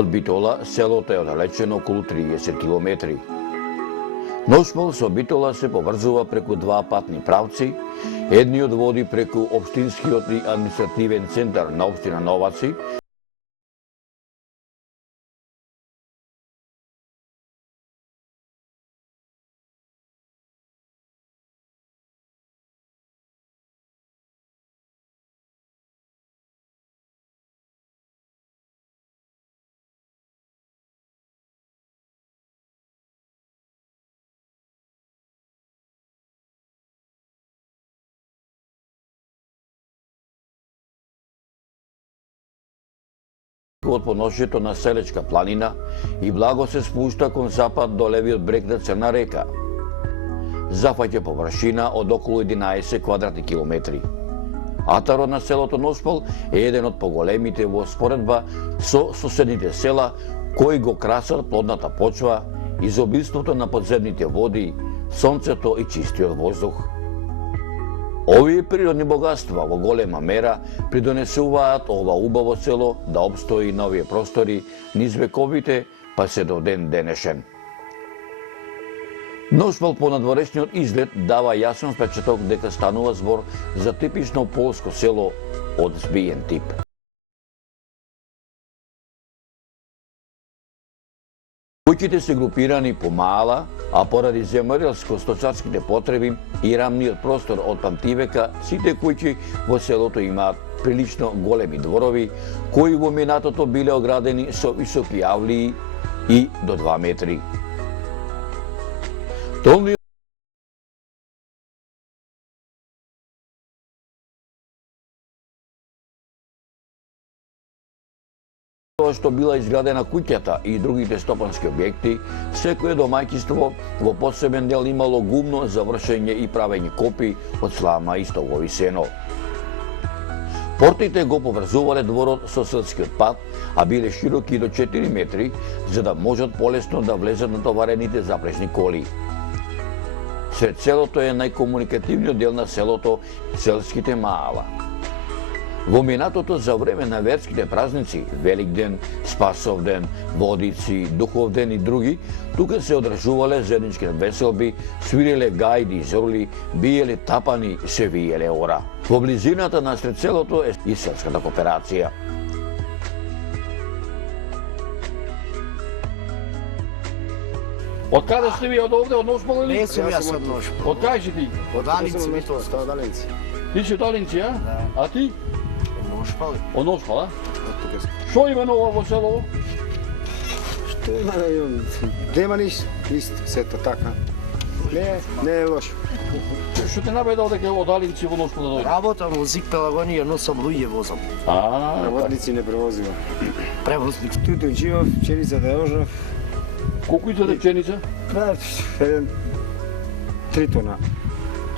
Од Битола селото е оддалечено околу 30 километри. Ношмол со Битола се поврзува преку два патни правци, едниот води преку општинскиот и административен центар на општина Новаци, од поношето на Селечка планина и благо се спушта кон запад до левиот брег на Црна река. Зафаќа површина од околу 11 квадратни километри. Атарот на селото Ношмол е еден од поголемите во споредба со соседните села кои го красат плодната почва, изобилството на подземните води, сонцето и чистиот воздух. Овие природни богатства во голема мера придонесуваат ова убаво село да опстои на овие простори низ вековите, па се до ден денешен. Ношмол по надворешниот изглед дава јасен впечаток дека станува збор за типично полско село од збиен тип. Куќите се групирани по мала, а поради земјоделско-сточарските потреби и рамниот простор од памтивека, сите куќи во селото имаат прилично големи дворови, кои во минатото биле оградени со високи јавлии и до 2 метри. Тоа што била изградена куќата и другите стопански објекти, секое домаќинство во посебен дел имало гумно за вршење и правење копи од слама и стогови сено. Портите го поврзувале дворот со селскиот пат, а биле широки до 4 метри, за да можат полесно да влезат натоварените запрежни коли. Сред селото е најкомуникативниот дел на селото селските маала. Во минатото за време на верските празници, Великден, Спасовден, Водици, Духовден и други, тука се одржувале заеднички веселби, свиреле гајди, зорли, биеле тапани, се виеле ора. Во близината на сред селото е и селската кооперација. Од каде сте ви од овде, од Ношмол или? Не сум јас од Ношмол. Од кај си ти? Од Алинци, Битолска, од Алинци. Ти си од Алинци, а? Да. А ти? Од Ношмол. Од Ношмол, а? Од тука сум. Што има ново во селово? Што има да имам? Нема ништо, сето така. Не е лошо. Што те набеда дека од Алинци во Ношмол да дојде? Работам во ЗИК Пелагонија, носам луѓе возам. Работници не превозима. Превозник. Тутун живов, пченица да јожнав. Колку иде пченица? Да, 3 тона.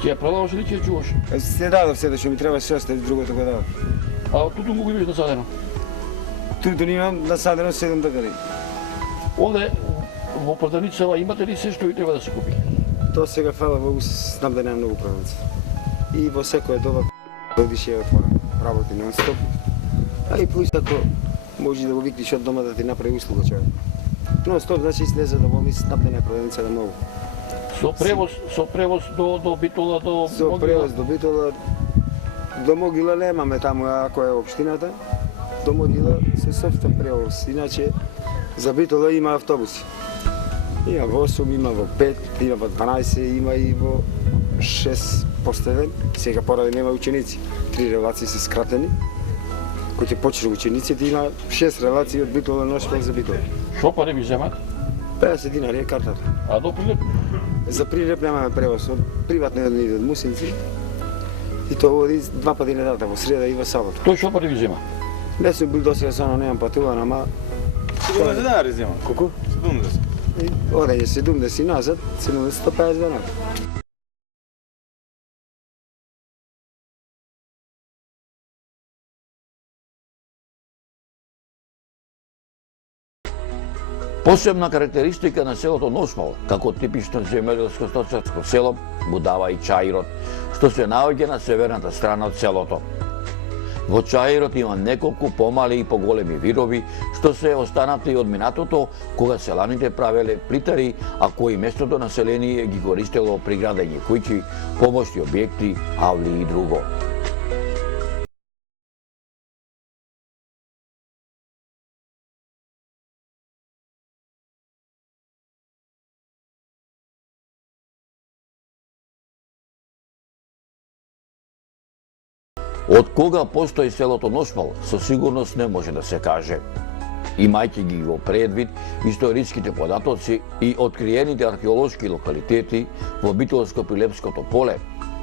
Ќе ја продаваш или ќе ја чуваш? Се дадов се да што ми треба се остави, другото го дадов. А тутун го имаш насадено? Тутун имам насадено 7 декари. Овде во продавницава имате ли се што ви треба да се купи? Тоа сега фала Богу знам да нема многу продавници. И во секоја доба додише отворен, работи нон-стоп. А и плюс ако може да го викнеш од дома да ти направи услуга човек. Нон-стоп значи слезе да волни снабдена продавница да многу. Со превоз до Битола до Со Могила? превоз до Битола, до Могила немаме таму, ако е општината. До Могила се собствен превоз, иначе за Битола има автобуси. Има во 8, има во 5, има во 12, има и во 6 поставен. Сега поради нема ученици. 3 релации се скратени. Кој ќе почне учениците, има 6 релации од Битола Ношмол за Битола. Што пари ви земат? 50 динари е картата. А до Прилеп? За Прилеп немаме превоз, од приватно идат Мусинци. И тоа води 2 пати неделата, во среда и во сабота. Тој што пари ви зема? Не сум бил досега со немам патуван, ама 70 денари земам. колку? 70. Одење 70 назад, 150 денари. Посебна карактеристика на селото Ношмол, како типично земјоделско-сточарско село, му дава и чаирот, што се наоѓа на северната страна од селото. Во чаирот има неколку помали и поголеми вирови, што се останати од минатото, кога селаните правеле плитари, а кои местното население ги користело при градење куќи, помошни објекти, авли и друго. Од кога постои селото Ношпал, со сигурност не може да се каже. Имајќи ги во предвид историските податоци и откриените археолошки локалитети во Битолско-Прилепското поле,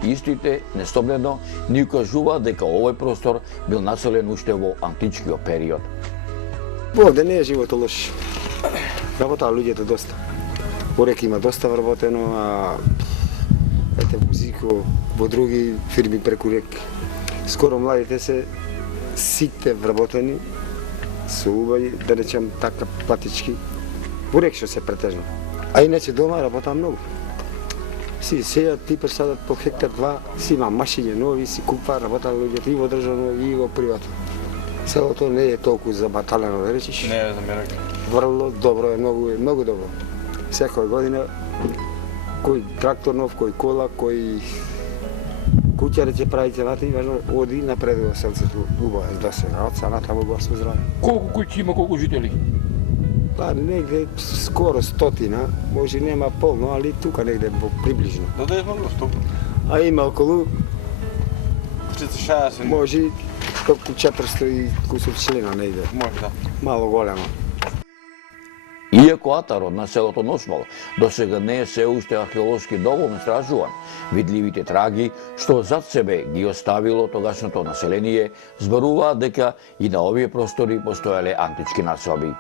истите нестомнено ни укажуваат дека овој простор бил населен уште во античкиот период. Овде не е живото лош. Работаа луѓето доста. Порек има доста вработено, а ете музико во други фирми преку рек. Скоро младите се сите вработени, со убави, да речем така платички. Во рек што се претежно. А иначе дома работа многу. Си сејат, ти пресадат по хектар два, си има машиња нови, си купа, работа луѓето и во државно и во приватно. Селото не е толку забаталено, да речиш. Не е за мене. Врло добро е, многу добро. Секоја година кој трактор нов, кој кола, кој куќа да ќе прави целата и важно оди напредува селцето убаво да се од сега таму го сме здрави. Колку куќи има, колку жители? Па негде скоро 100, може нема полно, али тука негде приближно. Да е многу стоп. А има околу 360. може толку 400 и кусок члена негде. Може да. Мало големо. Иако атарот на селото Ношмал досега не е се уште археолошки доволно истражуван, видливите траги што зад себе ги оставило тогашното население зборуваат дека и на овие простори постоеле антички населби.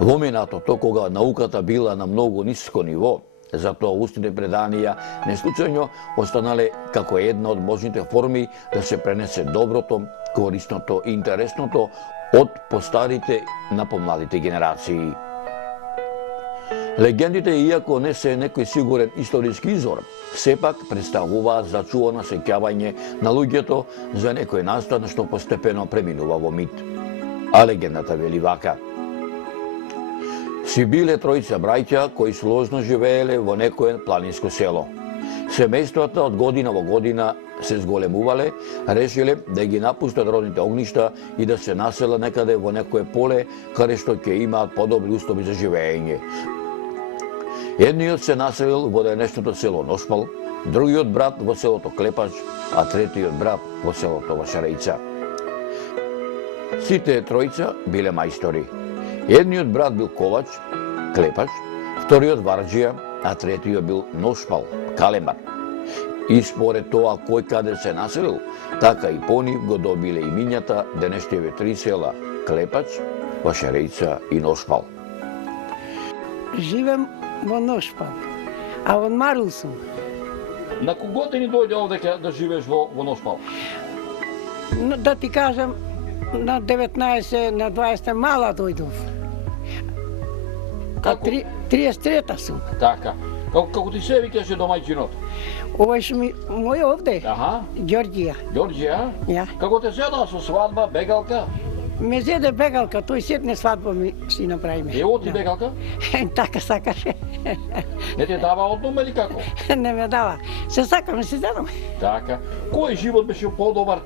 Во минатото, кога науката била на многу ниско ниво, затоа устните преданија не случајно останале како една од можните форми да се пренесе доброто, корисното и интересното од постарите на помладите генерации. Легендите, иако не се некој сигурен историски извор, сепак представуваат зачувано сеќавање на луѓето за некој настан што постепено преминува во мит. А легендата вели вака: си биле тројца браќа кои сложно живееле во некое планинско село. Семејствата од година во година се зголемувале, решиле да ги напуштат родните огништа и да се населат некаде во некое поле каде што ќе имаат подобри услови за живење. Едниот се населил во денешното село Ношпал, другиот брат во селото Клепач, а третиот брат во селото Вашарејца. Сите тројца биле мајстори. Едниот брат бил ковач, Клепач, вториот варџија, а третиот бил Ношпал, калемар. И според тоа кој каде се населил, така и по нив го добиле имињата денешните три села Клепач, Вашарејца и Ношпал. Живем во Ношпал, а во Марул сум. На кого ти ни дојде овде да живееш во Ношпал? Да ти кажам, на 19, на 20 мала дојдов. А 33-та сум. Така. Како ти се викаше домајчинот? Овој што ми мој овде, Аха. Ѓорѓија. Ѓорѓија? Ја. Како те седа со свадба, бегалка? Ме зеде бегалка, тој сетне свадба ми си направиме. Ево ти бегалка? Така сакаше. Не те дава одном или како? Не ме дава. Се сакаме, се зедам. Така. Кој живот беше подобар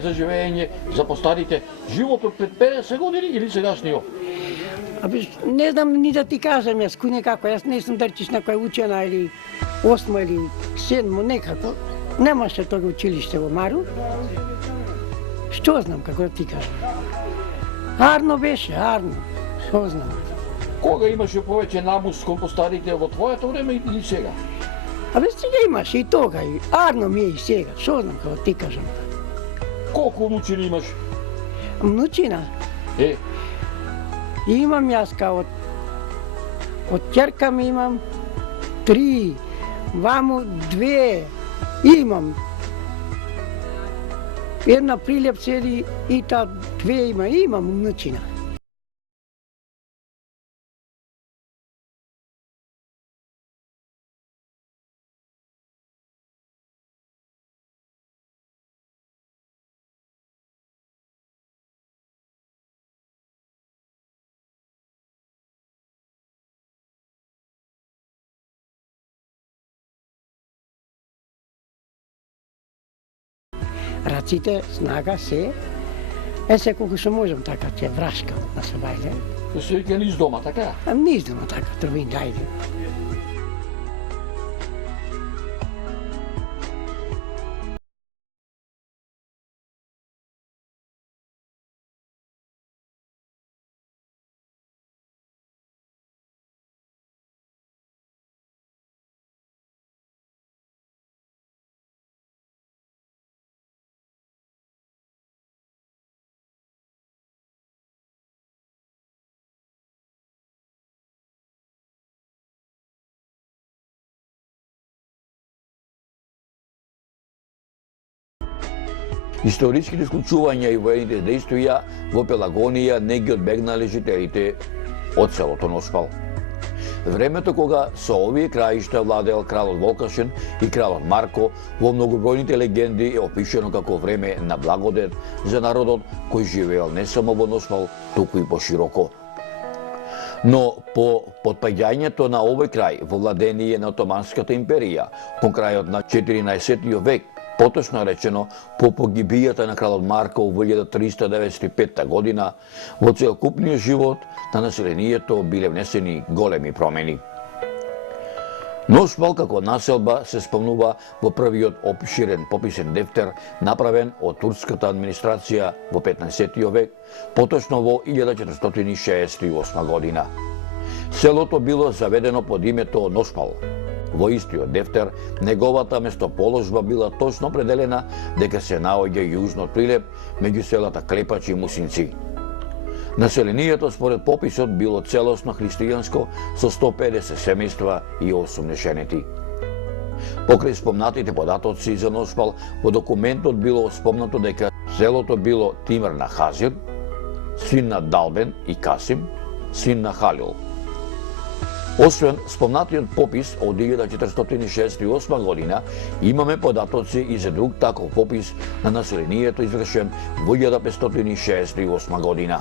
за живење, за постарите? Животот пред 50 години или сегашниот? Абе, не знам ни да ти кажам јас кој некако, јас не сум дърчиш некоја учена или 8 или 7 некако. Немаше тога училиште во Мару. Што знам како да ти кажам. Арно беше, арно. Што знам. Кога имаше повеќе намус кон постарите во твоето време или сега? Абе, сега имаше и тога, и арно ми е и сега. Што знам како да ти кажам. Колку внучини имаш? Внучина? Е, Имам јас као од ќерка ми имам 3, ваму 2, имам. Една Прилеп седи и та 2 имам внучина. раците, снага, се. Се колку што можам така ќе врашкам на Сабајле. Ќе се вика низ дома, така? А не издама така, трбин, ајде. Историските исклучувања и воените действија во Пелагонија не ги одбегнале жителите од селото Носпал. Времето кога со овие краишта владеел кралот Волкашен и кралот Марко во многобројните легенди е опишено како време на благодет за народот кој живеел не само во Носпал, туку и пошироко. Но по потпаѓањето на овој крај во владение на Отоманската империја, кон крајот на 14. век, поточно речено, по погибијата на кралот Марко во 1395 година, во целокупниот живот на населението биле внесени големи промени. Носпал како населба се спомнува во првиот опширен пописен дефтер направен од турската администрација во 15. век, поточно во 1468 година. Селото било заведено под името Носпал. Во истиот дефтер, неговата местоположба била точно определена дека се наоѓа јужно од Прилеп, меѓу селата Клепач и Мусинци. Населението според пописот било целосно христијанско со 150 семејства и 8 нешенети. Покрај спомнатите податоци за Носпал, во документот било спомнато дека селото било Тимер на Хазир, син на Далбен и Касим, син на Халил. Освен спомнатиот попис од 1468 година, имаме податоци и за друг таков попис на населението извршен во 1568 година.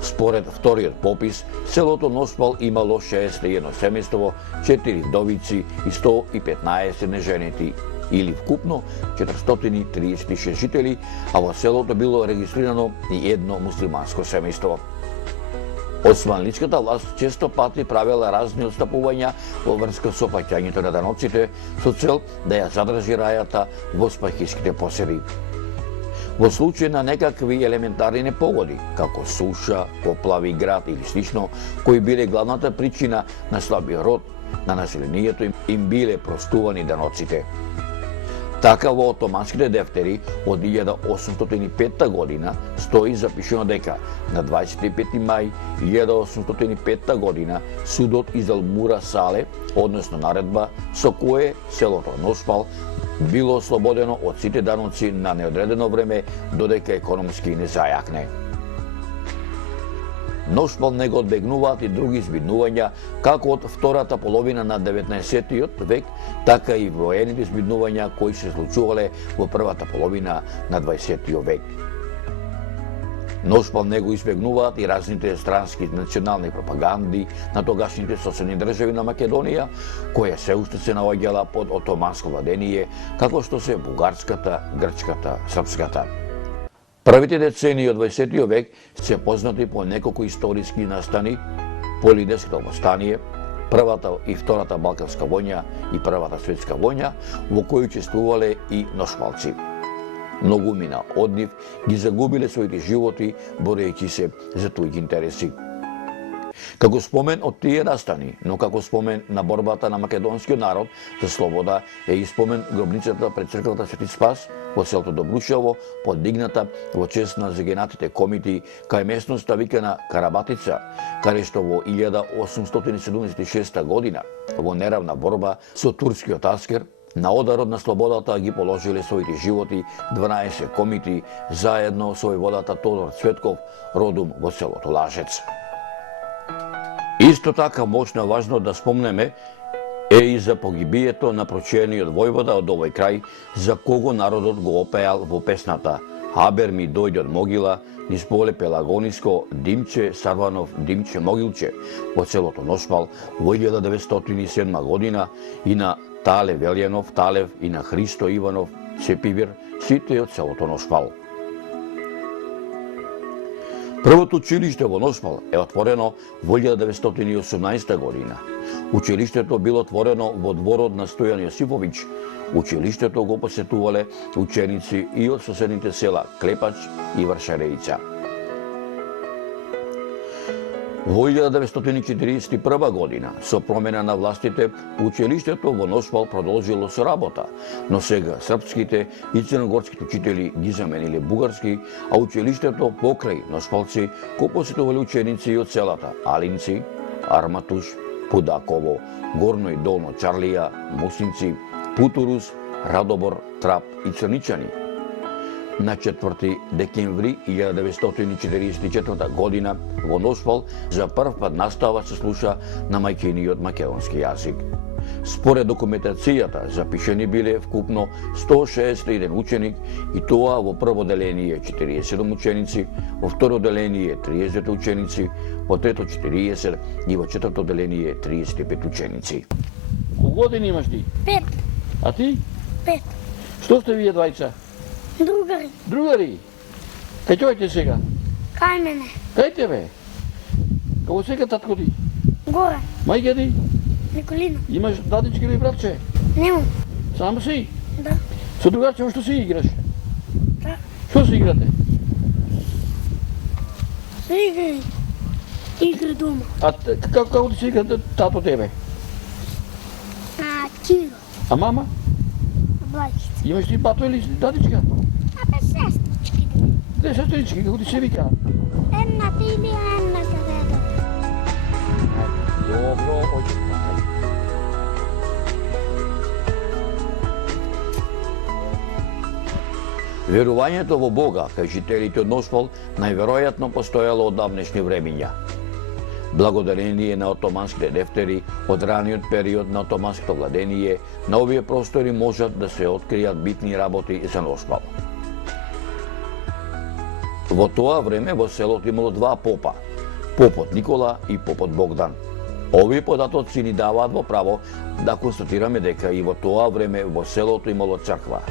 Според вториот попис, селото Носпал имало 61 семејство, 4 вдовици и 115 неженети, или вкупно 436 жители, а во селото било регистрирано и едно муслиманско семејство. Османличката власт често пати правела разни отстапувања во врска со паќањето на даноците со цел да ја задржи рајата во спахиските поседи. Во случај на некакви елементарни непогоди, како суша, поплави, град или слично, кои биле главната причина на слабиот род на населението, им биле простувани даноците. Така во отоманските дефтери од 1805 година стои запишено дека на 25 мај 1805 година судот издал мура сале, односно наредба, со кое селото Носпал било ослободено од сите даноци на неодредено време додека економски не зајакне. Носпал не го одбегнуваат и други збиднувања, како од втората половина на 19. век, така и воените збиднувања кои се случувале во првата половина на 20. век. Носпал не го избегнуваат и разните странски национални пропаганди на тогашните соседни држави на Македонија, која се уште се наоѓала под отоманско владение, како што се бугарската, грчката, српската. Првите децении од 20. век се познати по неколку историски настани, по Лидерското востание, Првата и Втората Балканска војна и Првата светска војна, во кои учествувале и носпалци. Многумина од нив ги загубиле своите животи борејќи се за туѓи интереси. Како спомен од тие настани, но како спомен на борбата на македонскиот народ за слобода е и спомен гробницата пред црквата Свети Спас во селото Добрушево, подигната во чест на загинатите комити кај местноста викана Карабатица, каде што во 1876 година во неравна борба со турскиот аскер на ударот на слободата ги положиле своите животи 12 комити заедно со војводата Тодор Цветков, родом во селото Лажец. Исто така мощно важно да спомнеме е и за погибието на прочениот војвода од овој крај, за кого народот го опеал во песната "Абер ми дојде од могила, низ поле Пелагониско, Димче Сарванов, Димче Могилче" во селото Носпал во 1907 година и на Тале Велјанов Талев и на Христо Иванов Сепивир сите од селото Ношпал. Првото училиште во Ношпал е отворено во 1918 година. Училиштето било отворено во дворот на Стојан Јосиповиќ. Училиштето го посетувале ученици и од соседните села Клепач и Варшареица. Во 1941 година, со промена на властите, училиштето во Ношпал продолжило со работа, но сега српските и црногорските учители ги замениле бугарски, а училиштето покрај ношпалци го посетувале ученици од селата Алинци, Арматуш, Пудаково, Горно и Долно Чарлија, Мусинци, Путурус, Радобор, Трап и Црничани. На 4 декември 1944 година во Ношпал за прв пат настава се слуша на мајчиниот македонски јазик. Според документацијата запишени биле вкупно 161 ученик и тоа во прво деление 47 ученици, во второ деление 30 ученици, во трето 40 и во четврто деление 35 ученици. Колку години имаш ти? 5. А ти? 5. Што сте вие двајца? Другари. Другари? Кај тојте сега? Кај мене. Кај тебе? Како сега татко ти? Горе. Мајка ти? Николина. Имаш дадички или братче? Нему. Само си? Да. Со другарче што си играш? Да. Што си играте? Се игри. Игри дома. А како ти се игра тато тебе? А Киро. А мама? Блајчица. Имаш ти бато или дадичка? А бе сестрички. Две сестрички, како ти се вика? Едната или едната деда. Добро, оѓе. Верувањето во Бога кај жителите од Ношпал најверојатно постоело од давнешни времиња. Благодарение на отоманските дефтери од раниот период на отоманското владение, на овие простори можат да се откријат битни работи за Ношпал. Во тоа време во селото имало два попа, попот Никола и попот Богдан. Овие податоци ни даваат во право да констатираме дека и во тоа време во селото имало црква.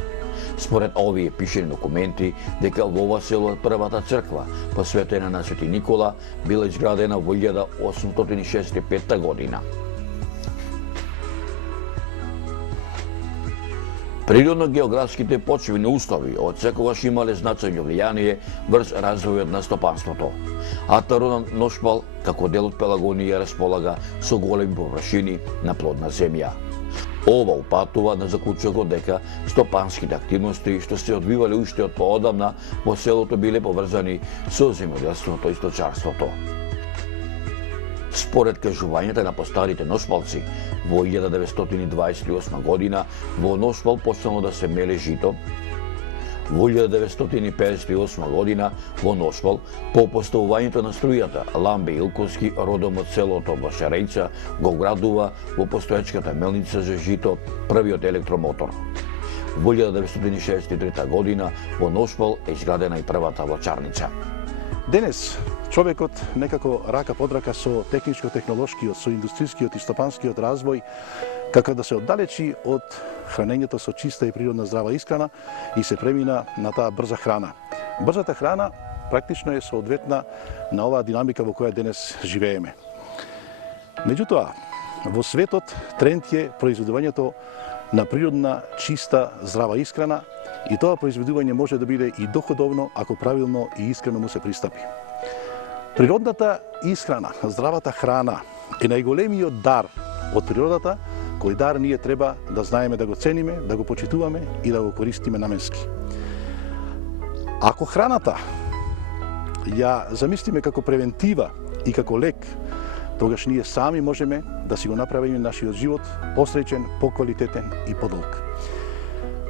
Според овие пишени документи, дека во ова село првата црква, посветена на Свети Никола, била изградена во 1865 година. Природно-географските почвени услови од секогаш имале значајно влијание врз развојот на стопанството. Атарот на Ношпал, како дел од Пелагонија, располага со големи површини на плодна земја. Ова упатува на заклучокот дека стопанските активности што се одвивале уште од поодамна во селото биле поврзани со земјоделството и сточарството. Според кажувањата на постарите ношпалци, во 1928 година во Ношпал почнало да се меле жито. Во 1958 година во Ношпал, по поставувањето на струјата, Ламбе Илковски, родом од селото Варшареица, го вградува во постоечката мелница за жито првиот електромотор. Во 1963 година во Ношпал е изградена и првата влачарница. Денес човекот некако рака под рака со техничко-технолошкиот, со индустријскиот и стопанскиот развој, како да се оддалечи од хранењето со чиста и природна здрава исхрана и се премина на таа брза храна. Брзата храна практично е соодветна на оваа динамика во која денес живееме. Меѓутоа, во светот тренд е произведувањето на природна, чиста, здрава исхрана и тоа произведување може да биде и доходовно ако правилно и искрено му се пристапи. Природната исхрана, здравата храна е најголемиот дар од природата, кој дар ние треба да знаеме да го цениме, да го почитуваме и да го користиме наменски. Ако храната ја замислиме како превентива и како лек, тогаш ние сами можеме да си го направиме нашиот живот посреќен, поквалитетен и подолг.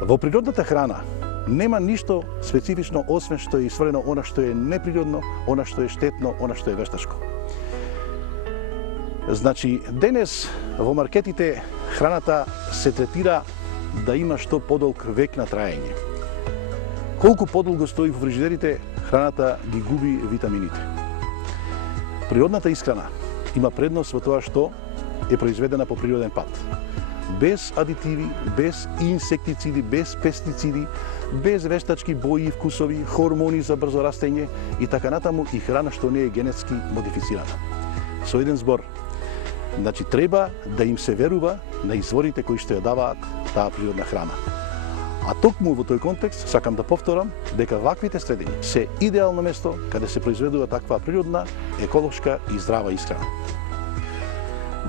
Во природната храна нема ништо специфично освен што е исврено она што е неприродно, она што е штетно, она што е вештачко. Значи, денес во маркетите храната се третира да има што подолг век на траење. Колку подолго стои во фрижидерите, храната ги губи витамините. Природната исхрана има предност во тоа што е произведена по природен пат. Без адитиви, без инсектициди, без пестициди, без вештачки бои и вкусови, хормони за брзо растење и така натаму и храна што не е генетски модифицирана. Со еден збор, значи треба да им се верува на изворите кои што ја даваат таа природна храна. А токму во тој контекст сакам да повторам дека ваквите средини се идеално место каде се произведува таква природна, еколошка и здрава исхрана.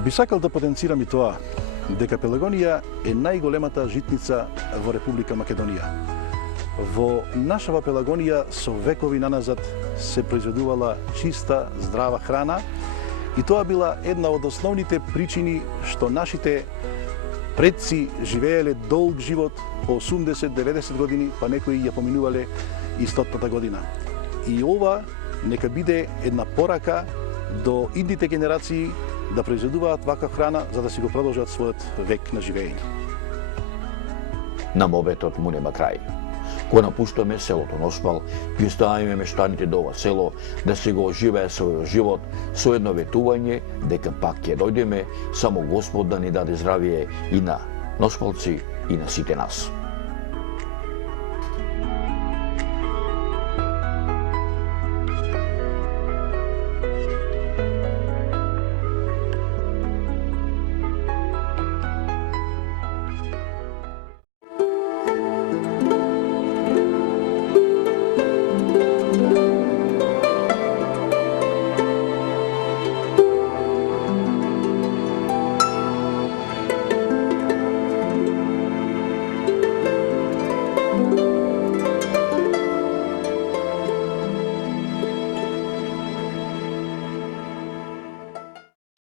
Би сакал да потенцирам и тоа дека Пелагонија е најголемата житница во Република Македонија. Во нашава Пелагонија со векови наназад се произведувала чиста, здрава храна и тоа била една од основните причини што нашите предци живееле долг живот по 80-90 години, па некои ја поминувале и 100-та година. И ова нека биде една порака до идните генерации да произведуваат ваква храна за да си го продолжат својот век на живење. На моветот му нема крај. Кога напуштаме селото Носпал, ги оставаме мештаните до ова село да си го оживее својот живот со едно ветување дека пак ќе дојдеме, само Господ да ни даде здравие и на носпалци и на сите нас.